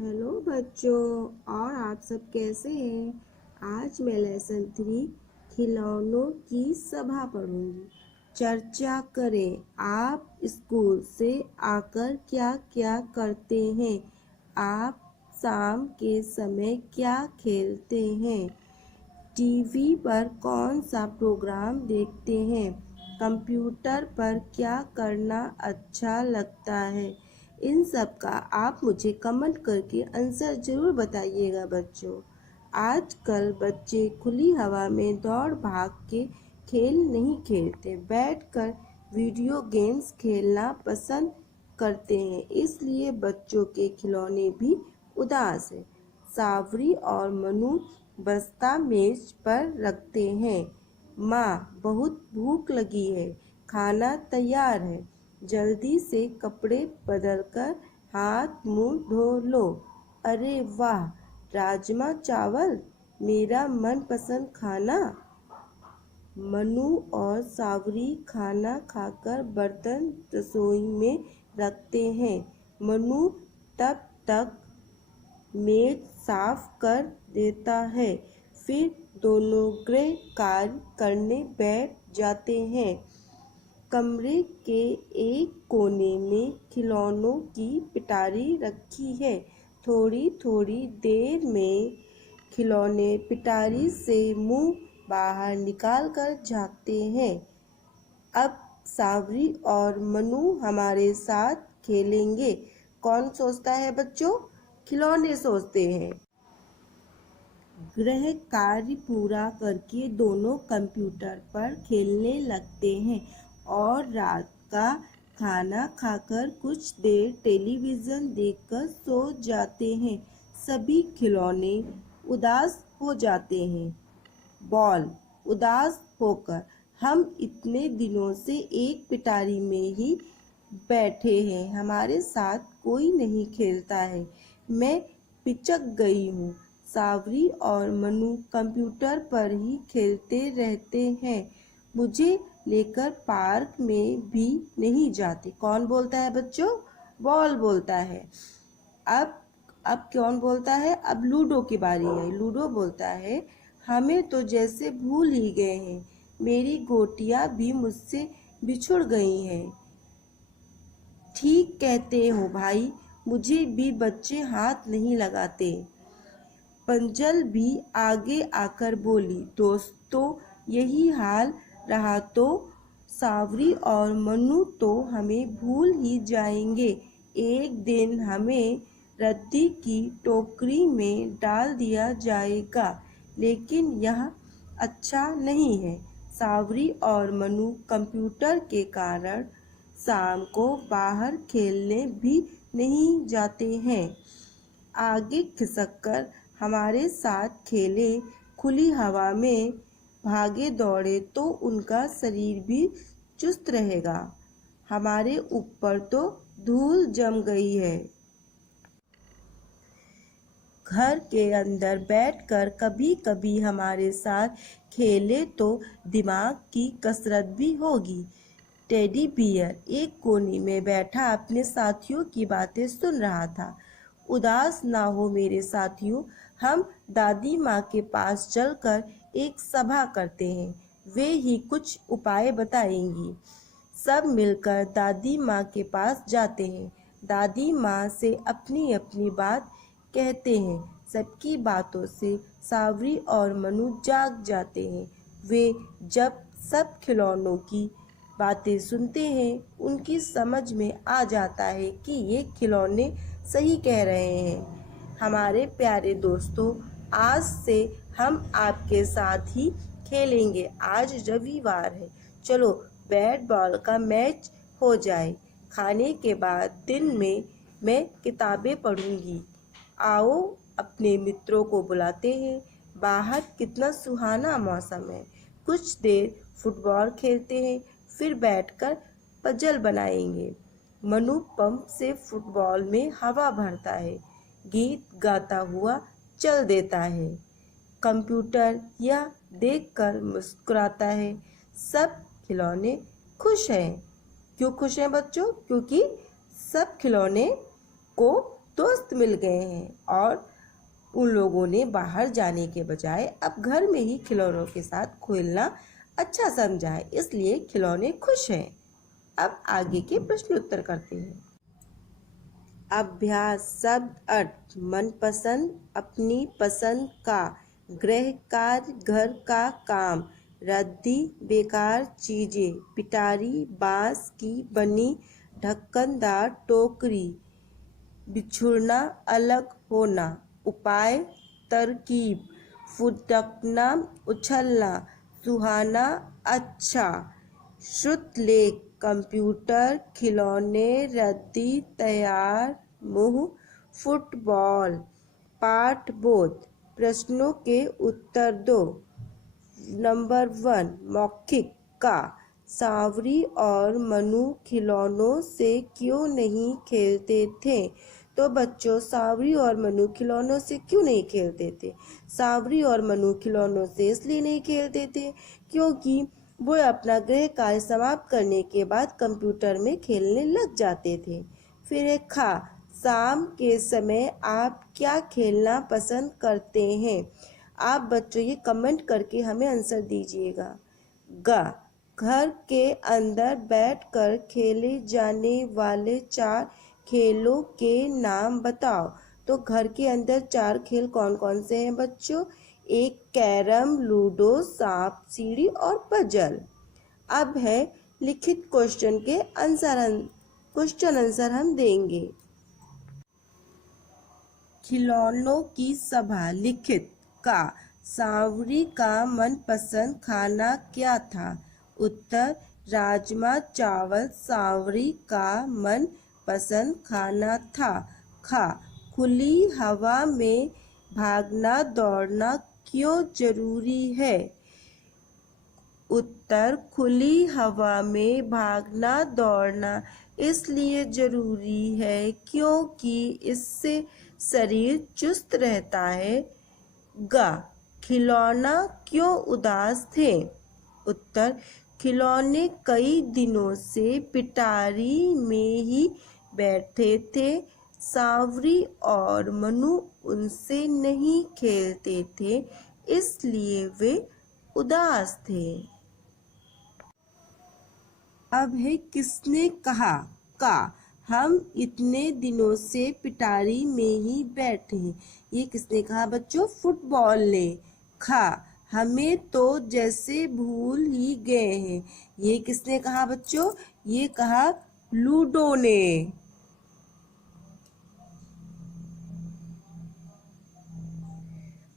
Hello बच्चों, और आप सब कैसे हैं। आज मैं लेसन 3 खिलौनों की सभा पढ़ूंगी। चर्चा करें, आप स्कूल से आकर क्या क्या करते हैं। आप शाम के समय क्या खेलते हैं। टीवी पर कौन सा प्रोग्राम देखते हैं। कंप्यूटर पर क्या करना अच्छा लगता है। इन सब का आप मुझे कमेंट करके आंसर ज़रूर बताइएगा बच्चों। आजकल बच्चे खुली हवा में दौड़ भाग के खेल नहीं खेलते, बैठकर वीडियो गेम्स खेलना पसंद करते हैं। इसलिए बच्चों के खिलौने भी उदास हैं। सावरी और मनु बस्ता मेज पर रखते हैं। माँ, बहुत भूख लगी है, खाना तैयार है, जल्दी से कपड़े बदलकर हाथ मुंह धो लो। अरे वाह, राजमा चावल, मेरा मनपसंद खाना। मनु और सावरी खाना खाकर बर्तन रसोई में रखते हैं। मनु तब तक मेज साफ कर देता है, फिर दोनों गृह कार्य करने बैठ जाते हैं। कमरे के एक कोने में खिलौनों की पिटारी रखी है। थोड़ी थोड़ी देर में खिलौने पिटारी से मुंह बाहर निकालकर झांकते हैं। अब सावरी और मनु हमारे साथ खेलेंगे। कौन सोचता है बच्चों? खिलौने सोचते हैं। गृह कार्य पूरा करके दोनों कंप्यूटर पर खेलने लगते हैं और रात का खाना खाकर कुछ देर टेलीविज़न देखकर सो जाते हैं। सभी खिलौने उदास हो जाते हैं। बॉल उदास होकर, हम इतने दिनों से एक पिटारी में ही बैठे हैं, हमारे साथ कोई नहीं खेलता है, मैं पिचक गई हूँ। सावरी और मनु कंप्यूटर पर ही खेलते रहते हैं, मुझे लेकर पार्क में भी नहीं जाते। कौन बोलता है बच्चों? बॉल बोलता है। अब कौन बोलता है? अब लूडो की बारी है। लूडो बोलता है, हमें तो जैसे भूल ही गए हैं, मेरी गोटियां भी मुझसे बिछुड़ गई हैं। ठीक कहते हो भाई, मुझे भी बच्चे हाथ नहीं लगाते। पंजल भी आगे आकर बोली, दोस्तों यही हाल रहा तो सावरी और मनु तो हमें भूल ही जाएंगे। एक दिन हमें रद्दी की टोकरी में डाल दिया जाएगा, लेकिन यह अच्छा नहीं है। सावरी और मनु कंप्यूटर के कारण शाम को बाहर खेलने भी नहीं जाते हैं। आगे खिसककर हमारे साथ खेले, खुली हवा में भागे दौड़े तो उनका शरीर भी चुस्त रहेगा। हमारे ऊपर तो धूल जम गई है। घर के अंदर बैठकर कभी कभी हमारे साथ खेले तो दिमाग की कसरत भी होगी। टेडी बियर एक कोने में बैठा अपने साथियों की बातें सुन रहा था। उदास ना हो मेरे साथियों, हम दादी माँ के पास चलकर एक सभा करते हैं, वे ही कुछ उपाय बताएंगी। सब मिलकर दादी माँ के पास जाते हैं। दादी माँ से अपनी अपनी बात कहते हैं। सबकी बातों से सावरी और मनु जाग जाते हैं। वे जब सब खिलौनों की बातें सुनते हैं, उनकी समझ में आ जाता है कि ये खिलौने सही कह रहे हैं। हमारे प्यारे दोस्तों, आज से हम आपके साथ ही खेलेंगे। आज रविवार है, चलो बैट बॉल का मैच हो जाए। खाने के बाद दिन में मैं किताबें पढ़ूंगी। आओ अपने मित्रों को बुलाते हैं। बाहर कितना सुहाना मौसम है। कुछ देर फुटबॉल खेलते हैं, फिर बैठकर पजल बनाएंगे। मनु पंप से फुटबॉल में हवा भरता है, गीत गाता हुआ चल देता है। कंप्यूटर यह देखकर मुस्कुराता है। सब खिलौने खुश हैं। क्यों खुश हैं बच्चों? क्योंकि सब खिलौने को दोस्त वक्त मिल गए हैं और उन लोगों ने बाहर जाने के बजाय अब घर में ही खिलौनों के साथ खेलना अच्छा समझा है, इसलिए खिलौने खुश हैं। अब आगे के प्रश्न उत्तर करते हैं। अभ्यास शब्द अर्थ मनपसंद, अपनी पसंद का, गृह कार्य घर का काम, रद्दी बेकार चीजें, पिटारी बांस की बनी ढक्कनदार टोकरी, बिछुड़ना अलग होना, उपाय तरकीब, फुदकना उछलना, सुहाना अच्छा, श्रुतलेख कंप्यूटर, खिलौने, रद्दी तैयार, मुंह, फुटबॉल। पाठ बोध प्रश्नों के उत्तर दो। नंबर 1 मौखिक का, सांवरी और मनु खिलौनों से क्यों नहीं खेलते थे? तो बच्चों, सांवरी और मनु खिलौनों से क्यों नहीं खेलते थे? सांवरी और मनु खिलौनों से इसलिए नहीं खेलते थे क्योंकि वो अपना गृह कार्य समाप्त करने के बाद कंप्यूटर में खेलने लग जाते थे। फिर एक खा, शाम के समय आप क्या खेलना पसंद करते हैं? आप बच्चों ये कमेंट करके हमें आंसर दीजिएगा। गा, घर के अंदर बैठकर खेले जाने वाले 4 खेलों के नाम बताओ। तो घर के अंदर 4 खेल कौन कौन से हैं बच्चों? एक कैरम, लूडो, सांप सीढ़ी और पजल। अब है लिखित क्वेश्चन के क्वेश्चन आंसर हम देंगे। खिलौनों की सभा लिखित का, सांवरी का मनपसंद खाना क्या था? उत्तर, राजमा चावल सांवरी का मनपसंद खाना था। खा, खुली हवा में भागना दौड़ना क्यों जरूरी है? उत्तर, खुली हवा में भागना दौड़ना इसलिए जरूरी है क्योंकि इससे शरीर चुस्त रहता है। गा, खिलौना क्यों उदास थे? उत्तर, खिलौने कई दिनों से पिटारी में ही बैठे थे। सांवरी और मनु उनसे नहीं खेलते थे, इसलिए वे उदास थे। अब है किसने कहा का, हम इतने दिनों से पिटारी में ही बैठे हैं। ये किसने कहा बच्चों? फुटबॉल ने। खा, हमें तो जैसे भूल ही गए हैं। ये किसने कहा बच्चों? ये कहा लूडो ने।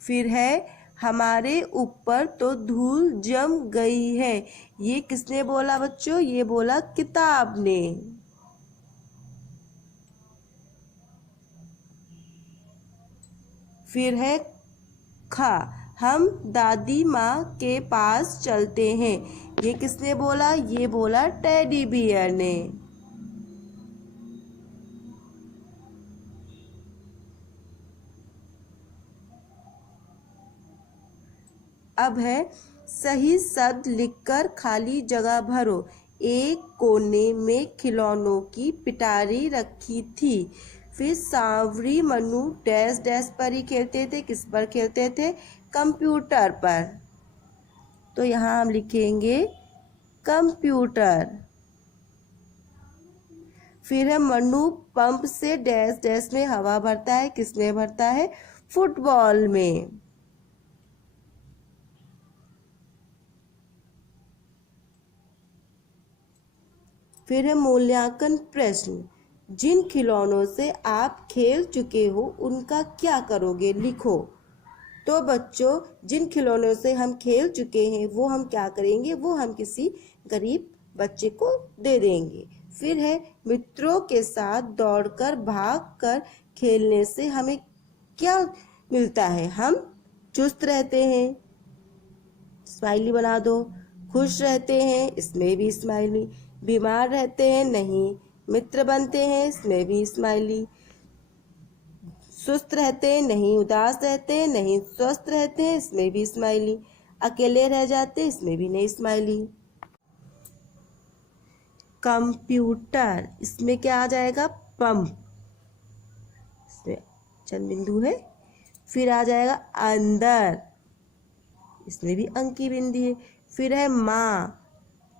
फिर है हमारे ऊपर तो धूल जम गई है। ये किसने बोला बच्चों? ये बोला किताब ने। फिर है खा, हम दादी माँ के पास चलते हैं। ये किसने बोला? ये बोला टेडी बियर ने। अब है सही शब्द लिखकर खाली जगह भरो। एक कोने में खिलौनों की पिटारी रखी थी। फिर सांवरी मनु डैश डैश पर ही खेलते थे। किस पर खेलते थे? कंप्यूटर पर। तो यहाँ हम लिखेंगे कंप्यूटर। फिर है मनु पंप से डैश डैश में हवा भरता है। किस में भरता है? फुटबॉल में। फिर है मूल्यांकन प्रश्न। जिन खिलौनों से आप खेल चुके हो उनका क्या करोगे? लिखो। तो बच्चों, जिन खिलौनों से हम खेल चुके हैं वो हम क्या करेंगे? वो हम किसी गरीब बच्चे को दे देंगे। फिर है मित्रों के साथ दौड़कर भागकर खेलने से हमें क्या मिलता है? हम चुस्त रहते हैं। स्माइली बना दो। खुश रहते हैं, इसमें भी स्माइली। बीमार रहते हैं, नहीं। मित्र बनते हैं, इसमें भी स्माइली। सुस्त रहते हैं, नहीं। उदास रहते हैं, नहीं। स्वस्थ रहते हैं, इसमें भी स्माइली। अकेले रह जाते हैं, इसमें भी नहीं स्माइली। कंप्यूटर, इसमें क्या आ जाएगा? पंप। इसमें चंद्र बिंदु है। फिर आ जाएगा अंदर, इसमें भी अंक की बिंदी है। फिर है माँ,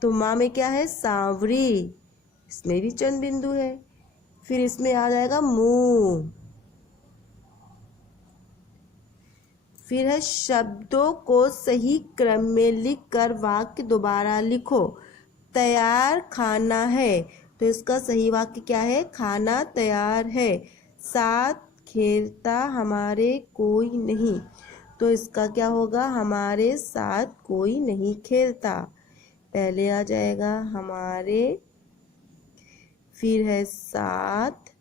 तो माँ में क्या है सांवरी, इसमें भी चंद्र बिंदु है। फिर इसमें आ जाएगा मुंह। फिर है शब्दों को सही क्रम में लिखकर वाक्य दोबारा लिखो। तैयार खाना है, तो इसका सही वाक्य क्या है, खाना तैयार है। साथ खेलता हमारे कोई नहीं, तो इसका क्या होगा, हमारे साथ कोई नहीं खेलता। पहले आ जाएगा हमारे, फिर है साथ,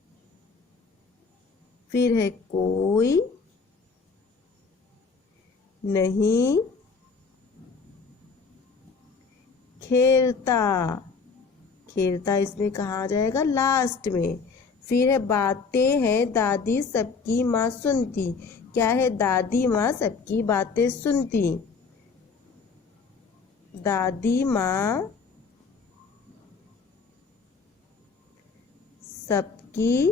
फिर है कोई नहीं खेलता। खेलता इसमें कहाँ आ जाएगा, लास्ट में। फिर है बातें हैं दादी सबकी माँ सुनती, क्या है, दादी माँ सबकी बातें सुनती। दादी माँ सबकी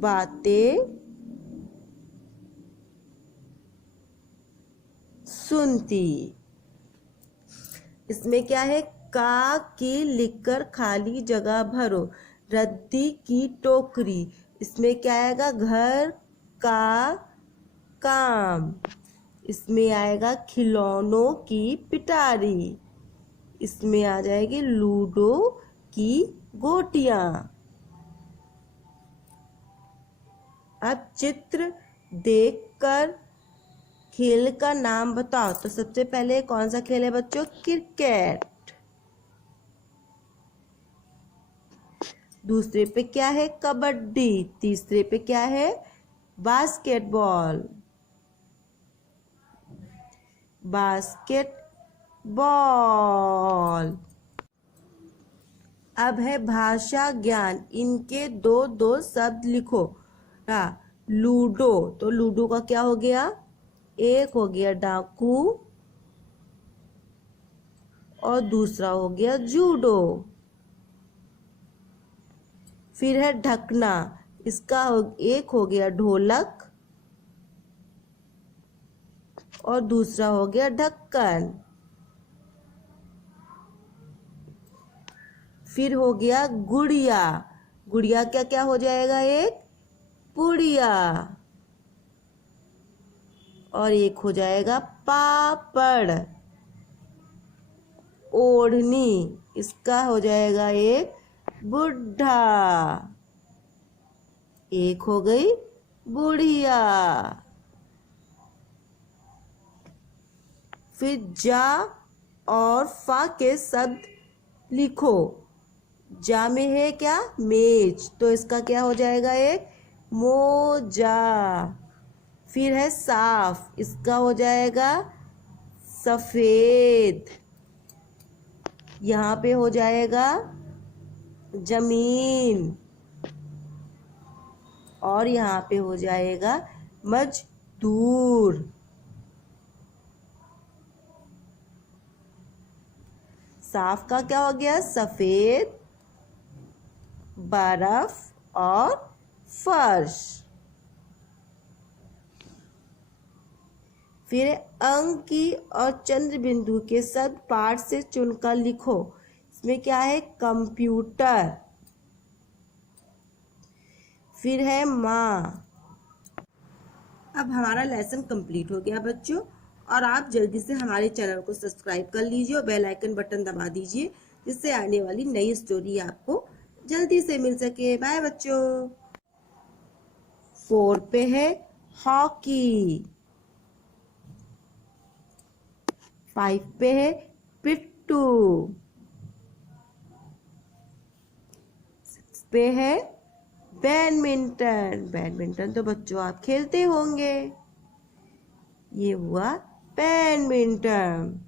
बातें सुनती। इसमें क्या है, का की लिखकर खाली जगह भरो। रद्दी की टोकरी, इसमें क्या आएगा, घर का काम। इसमें आएगा खिलौनों की पिटारी, इसमें आ जाएगी लूडो की गोटियां। अब चित्र देखकर खेल का नाम बताओ। तो सबसे पहले कौन सा खेल है बच्चों, क्रिकेट। दूसरे पे क्या है, कबड्डी। तीसरे पे क्या है, बास्केटबॉल। बास्केटबॉल। अब है भाषा ज्ञान, इनके दो दो शब्द लिखो। लूडो, तो लूडो का क्या हो गया, एक हो गया डाकू और दूसरा हो गया जूडो। फिर है ढकना, इसका एक हो गया ढोलक और दूसरा हो गया ढक्कन। फिर हो गया गुड़िया, गुड़िया क्या क्या हो जाएगा, एक पुड़िया और एक हो जाएगा पापड़। ओढ़नी, इसका हो जाएगा एक बुढ़ा, एक हो गई बुढ़िया। फिर जा और फा के शब्द लिखो। जा में है क्या, मेज, तो इसका क्या हो जाएगा, एक मोजा। फिर है साफ, इसका हो जाएगा सफेद। यहाँ पे हो जाएगा जमीन और यहाँ पे हो जाएगा मजदूर। साफ का क्या हो गया, सफेद, बर्फ और फर्श। फिर अंकी और चंद्र बिंदु के शब्द पाठ से चुनकर लिखो। इसमें क्या है, कंप्यूटर। फिर है माँ। अब हमारा लेसन कंप्लीट हो गया बच्चों, और आप जल्दी से हमारे चैनल को सब्सक्राइब कर लीजिए और बेल आइकन बटन दबा दीजिए, जिससे आने वाली नई स्टोरी आपको जल्दी से मिल सके। बाय बच्चों। 4 पे है हॉकी। 5 पे है पिट्टू। 6 पे है बैडमिंटन। बैडमिंटन तो बच्चों आप खेलते होंगे, ये हुआ बैडमिंटन।